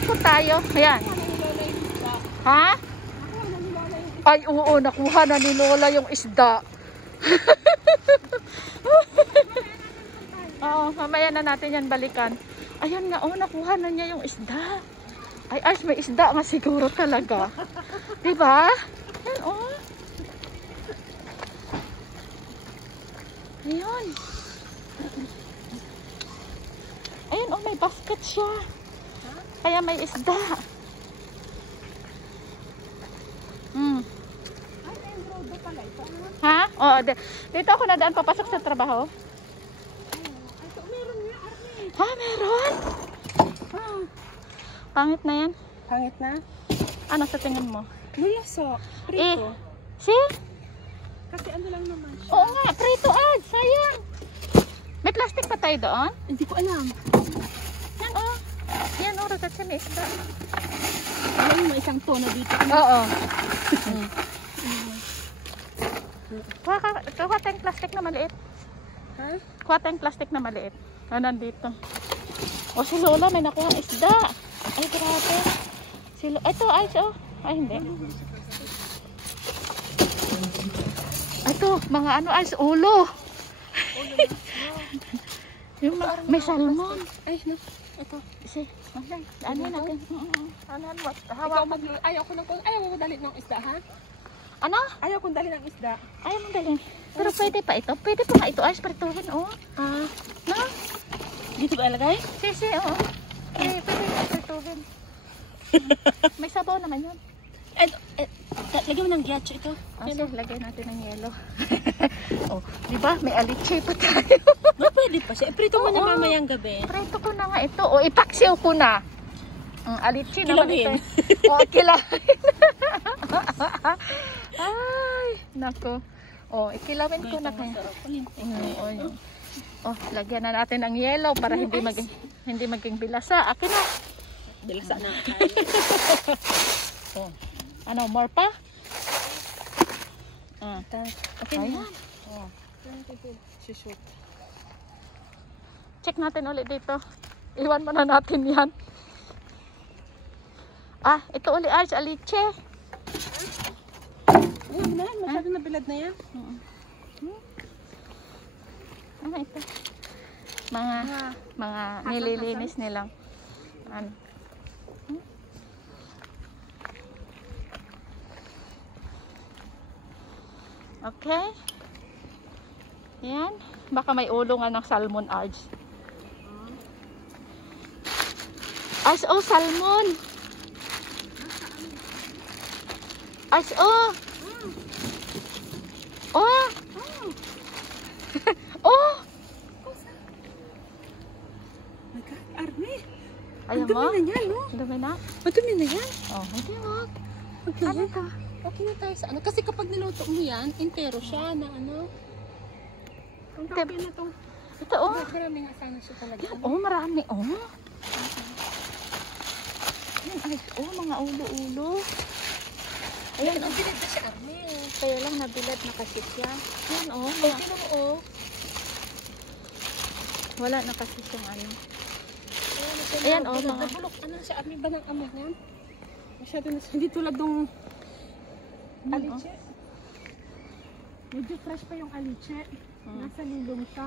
Ikot tayo. Ayan. Ha? Ay, oo, nakuha na ni Lola yung isda. Oo, mamaya na natin yan balikan. Ayan nga, oh, nakuha na niya yung isda. Ay, Ars, may isda nga siguro talaga. Diba? Ayan, oh. Ayan. Ayan, oh, may basket siya. Kaya may isda. Ha? Oo, dito ako nadaan papasok sa trabaho. Ha, meron? Pangit na yan. Pangit na? Ano sa tingin mo? Mulaso. Prito. See? Kasi ano lang naman siya. Oo nga, prito ad. Sayang. May plastic pa tayo doon? Hindi ko alam. Yan oh. Yan oh, ragat siya may isda. Alam mo, isang tono dito. Oo. Kuha tayong plastic na maliit. Ha? Kuha tayong plastic na maliit. Nandito. O si Lola may nakuha isda. Ay grabe. Ito ice oh. Ay hindi. Ito mga ano ice ulo. Yung may salmon. Ay no. Ito. Si. Ano natin? Ano what? Ikaw ayaw mo dali ng isda ha? Ano? Ayaw kong dali ng isda. Ayaw mo dali. Pero pwede pa ito. Pwede pa nga ito ice prituhin oh. No? Dito ba ilagay? Si, oo. Pwede prituhin. May sabaw naman yun. Lagyan mo ng gyacho ito. So, lagay natin ng yelo. Oh, di ba? May aliche pa tayo. No, pwede pa siya. Prito mo na mamayang gabi. Prito ko na nga ito. O, ipaksiw ko na. Aliche naman ito. O, kilawin. Ay, nako. O, ikilawin ko na kaya. Oh, lagyan na natin ng yelo para hindi maging bilasa. Akin na. Bilasa na. Oh. Ano, more pa? Okay na. Oh. Shoot. Check natin ulit dito. Iwan mo na natin yan. Ito ulit Arch, aliche. Ayan na, masyado na bilad na yan. Ano ito? Mga nililinis nilang. Okay. Yan. Baka may ulo nga ng salmon, Arj. Arj, oh, salmon. Arj, oh. Oh. Oh. My God, Arne. Ayaw mo? Dumi na yan, no? Dumi na? Madumi na yan. Oh, hindi wag. Okay, Ano to? okay na tayo sa ano. Kasi kapag niluto mo yan, entero siya na ano. Ang tabi na to. Ito, oh. Marami nga sana siya talaga. Oh, marami, oh. Ayan, ay, oh, mga ulo-ulo. Ayan, Ang bilid na siya, Arne. kaya lang nabilad na kasi siya. Ayan, oh. Okay na mo, oh. Wala na kasi siyang ano. Ayan, oh, mga... Nabulok, ano siya, Arne ba ng amoy niyan? Masyado na siya. Hindi tulad ng aliche. Medyo fresh pa yung aliche. Nasa lilong siya.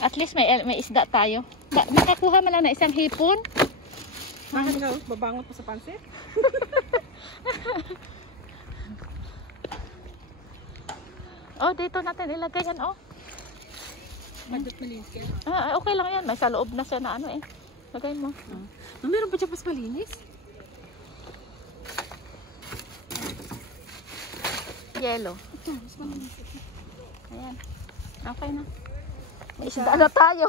At least may isda tayo. Nakakuha man lang na isang hipon. Mahal nga, babangot pa sa pansit. Oh, dito natin ilagay yan, oh. Badot malinis yan. Okay lang yan. May sa loob na siya na ano eh. Lagay mo. Meron pa siya mas malinis? Yellow. Ito, mas malinis. Ayan. Okay na. May isda na tayo.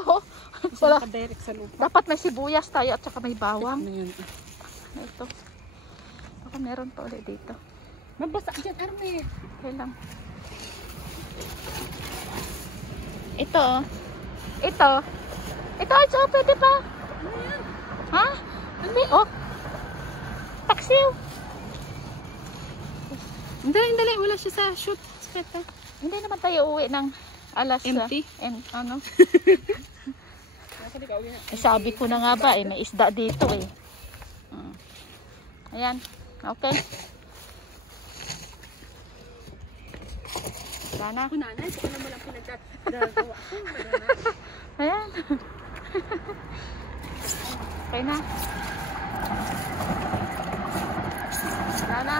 Wala ka direct sa lupa. Dapat may sibuyas tayo at saka may bawang. Ano yun? Ito. Baka meron pa ulit dito. Mabasa dyan, Arne. Okay lang. Ito, oh. Ito. Ito, oh, pwede pa. Ano yan? Ha? Hindi, oh. Taksiw. Dali, wala siya sa shoot. Hindi naman tayo uwi ng alas. Empty? Ano? Ako di ka uwi na. Sabi ko na nga ba eh, may isda dito eh. Ayan. Okay. Sana. Ako nanay, kung alam mo lang pinagkagagawa ko. Ayan. Okay na. Sana.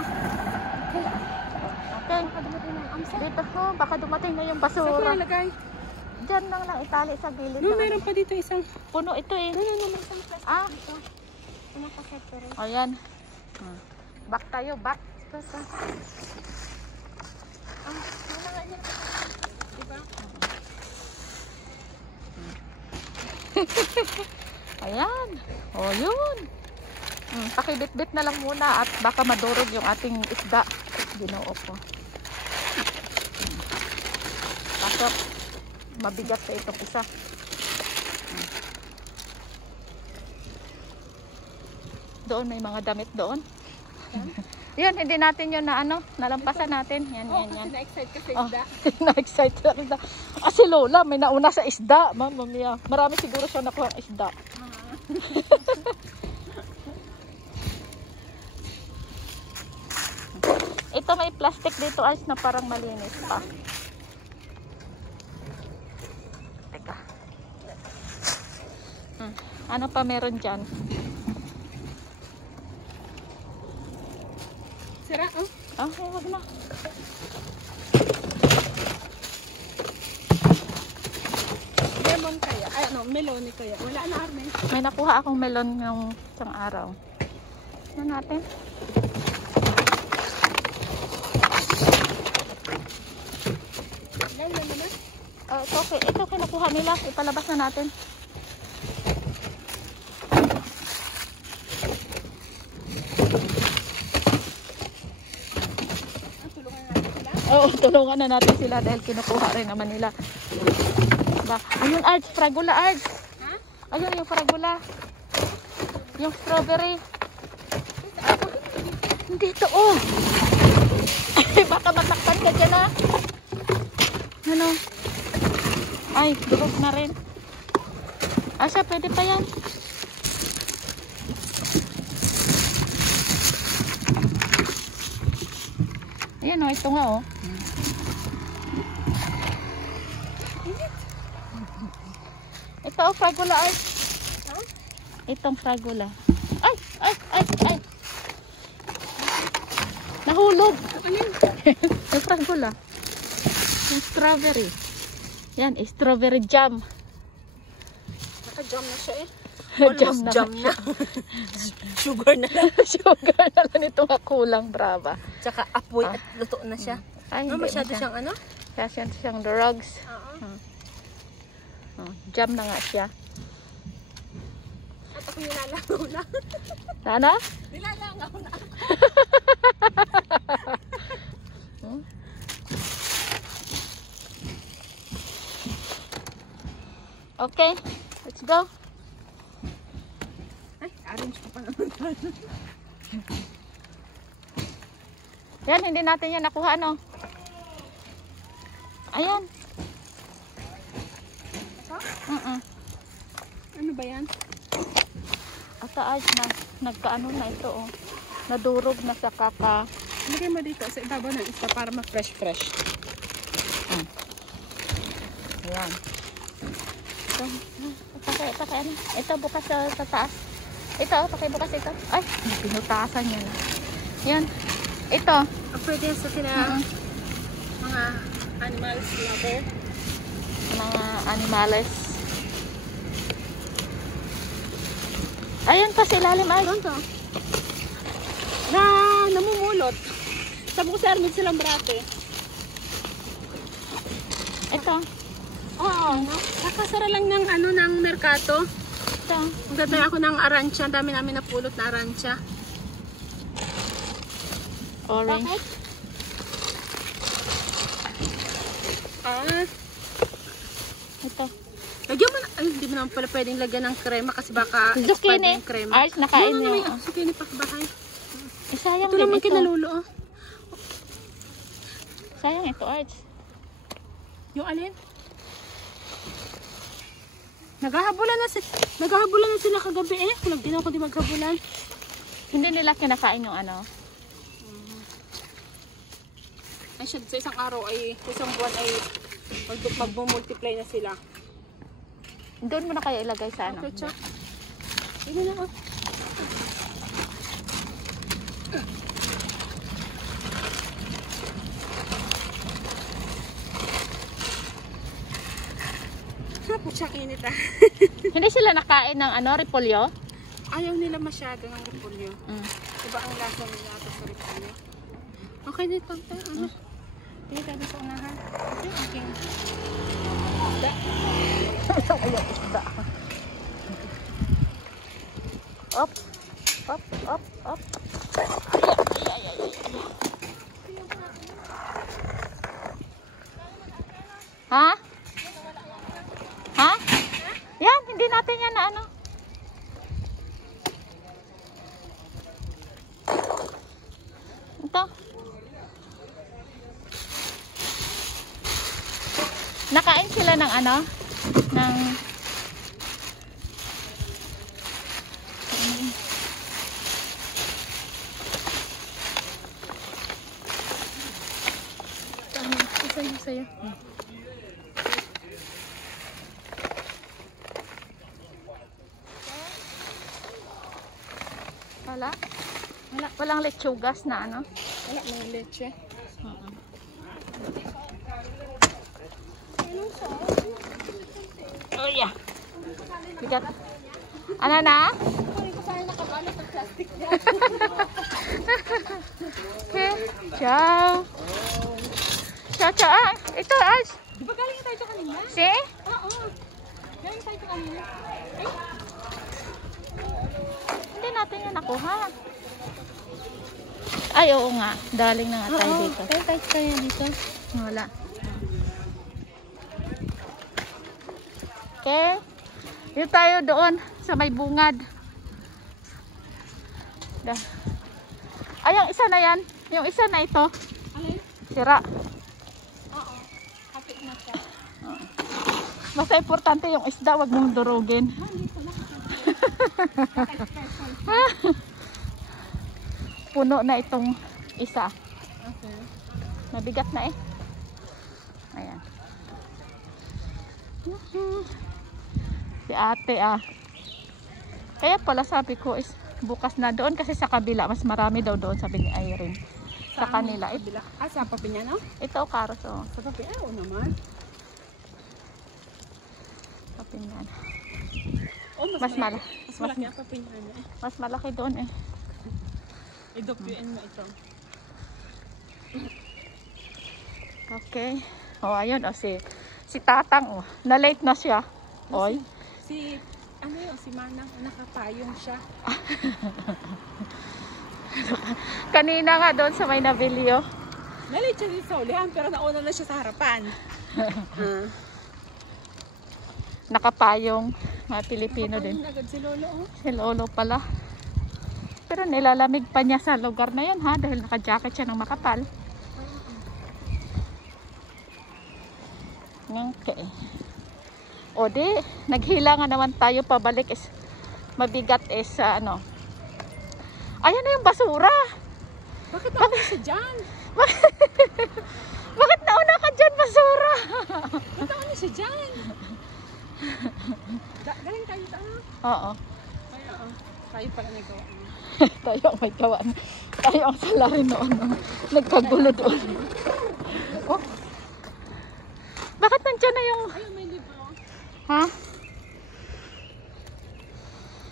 Okay. Baka dumating na yung amsa. Dito ho, baka dumating na yung Saan ko basura. nalagay? Diyan lang itali sa gilid. No, ng- meron pa dito isang. Puno ito eh. No, may isang plastic Ah. dito. Ano pa set pero? Ayan. Back tayo, back. Wala nga niya. Diba? Ayan. O, yun. Pakibit-bit na lang muna at baka madurog yung ating isda. Ginoo ko. Pasok. Mabigat sa itong isa. Doon may mga damit doon. Yan, hindi natin yun na ano, nalampasan natin. Yan, Oh, yan, kasi yan. na-excite kasi Oh, isda. na-excited ako na. Ah, si Lola, may nauna sa isda. Mama mia. Marami siguro siya nakuha ang isda. Ito may plastic dito, Ars, na parang malinis pa. Teka. Ano pa meron dyan? Sira, oh. Okay, wag na. Lemon kaya. Ay, ano, melon kaya. Wala na, Armen. May nakuha akong melon ng isang araw. Ano natin? Ilan na naman? Ito okay. Ito kinukuha nila. Ipalabas na natin. Tulungan natin sila. Oo, tulungan na natin sila dahil kinukuha rin naman nila. Ba, ayun, Arj, fragula, Arj. Ha? Ayun, yung fragula. Yung strawberry. Dito, oh. Baka matakpan ka dyan, ah. Ano? Ay, durog na rin. Asya, pwede pa yan. Ayan, oh, ito nga, oh. Ito, oh, fragula, ay. Ha? Itong fragula. Ay, ay, ay, ay. Nahulog. Ano yun? Yung fragula. Yung strawberry. Yan, strawberry jam. Naka-jam na siya eh. Jam na. Jam na. Sugar na lang. Sugar na lang itong kulang, brava. Tsaka apoy at luto na siya. Ay, No, hindi masyado na siya. siyang ano? Kasi siyang drugs. Oh, jam na nga siya. At ako nilalangaw na. Nana? Nilalangaw na. Okay, let's go. Ay, orange ko pa naman. Yan, hindi natin yan nakuha, no? Ayan. Ano ba yan? Ataas na, nagkaano na ito, oh. Nadurog na sa kaka. Lagay mo dito sa ibabaw ng isda para ma-fresh-fresh. Ayan. Ito, ano? Ito, bukas sa taas. Ito, pakibukas ito. Ay, pinutasan niya na. Yan. Ito. Pwede yan sa mga animals lover. Mga animales. Ayan pa sa ilalim, ay. Doon to. Na namumulot. Sabi ko sa Armin silang brate. Ito. Oo. Nakasara lang ng ano ng merkato. Ito. Ang ganda ako ng aransya. Ang dami namin napulot na aransya. Orange. Bakit? Ah, Ito. lagyan mo na. Ay, hindi mo naman pala pwedeng lagyan ng krema kasi baka expired na Zucchini. yung krema. Ay, nakain No, niyo. may zucchini pa bahay. Sayang Ito din naman ito. kinalulo. Oh. Sayang ito, Arch. Yung alin? Naghahabulan na sila kagabi eh. Kung din ako di maghabulan. Hindi nila kinakain yung ano. Ay siya, sa isang araw ay, sa isang buwan ay mag-multiply na sila. Doon mo na kaya ilagay sa ano. Okay, Chuck. Hindi na ako. Pucha, init ah. Hindi sila nakain ng ano, repolyo? Ayaw nila masyado ng repolyo. Iba ang lasa nila ito sa repolyo. Okay dito. Ano? Hindi tayo sa unahan. Okay. Isang ayang isda. Up. Up, up, up. Ay. Ha? Ha? Yan, hindi natin yan na ano. Ito. Nakain sila ng ano? Ng Sa'yo. Walang lechugas na ano? Wala, may leche. Oh yeah. Bigat. Ano na? Okay. Ciao. Ciao. Ah, ito ay. Di ba galing tayo ito kanina? Si? Oo. Galing tayo ito kanina. Hindi natin yan nakuha. Ay, oo nga. Daling na nga tayo dito. Tayo dito. Wala. Okay. Dito tayo doon sa may bungad. Ay, yung isa na yan. Yung isa na ito. Alin? Sira. Oo. Kapit na siya. Basta importante yung isda. Wag mong durugin. Puno na itong isa. Okay. Mabigat na eh. Ayan. Si ate ah. Kaya pala sabi ko is bukas na doon kasi sa kabila mas marami daw doon, sabi ni Irene. Sa kanila. Sa papi niya, no? Ito karos oh. Sa papi, oo naman. Papi niyan. Oh, Mas malaki. Mas malaki ang papi niya eh. Mas malaki doon eh. I-document mo ito. Okay. Oh, ayun oh si Tatang oh. Na late na siya. Oy. Si Manang nakapayong siya. Kanina nga doon sa may nabilio. Nalit siya din sa ulihan pero nauna na siya sa harapan. Nakapayong mga Pilipino din. Agad si Lolo, oh. Si Lolo pala. Pero nilalamig pa niya sa lugar na yun ha dahil naka-jacket siya ng makapal. Okay. O di, naghila nga naman tayo pabalik is mabigat is ano. Ayan na yung basura. Bakit nauna siya dyan? Bakit nauna ka dyan, basura? Bakit nauna siya dyan? Galing tayo sa ano? Oo. Ay, oo. Tayo pala nagawa. Tayo ang may gawan. Tayo ang salari noon. Nagkagulo doon. Oh. Bakit nandiyan na yung... Ayun, may libro. Ha?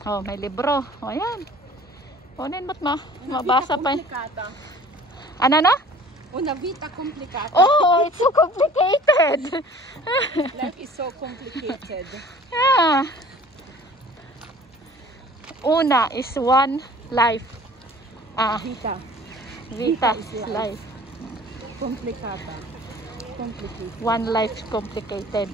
Oh, may libro. O, yan. Kunin mo't mabasa pa. Ano na? Una vita complicata. Oh, it's so complicated. Life is so complicated. Yeah. Una is one life. Vita. Vita is is life. Complicata. Complicated. One life complicated.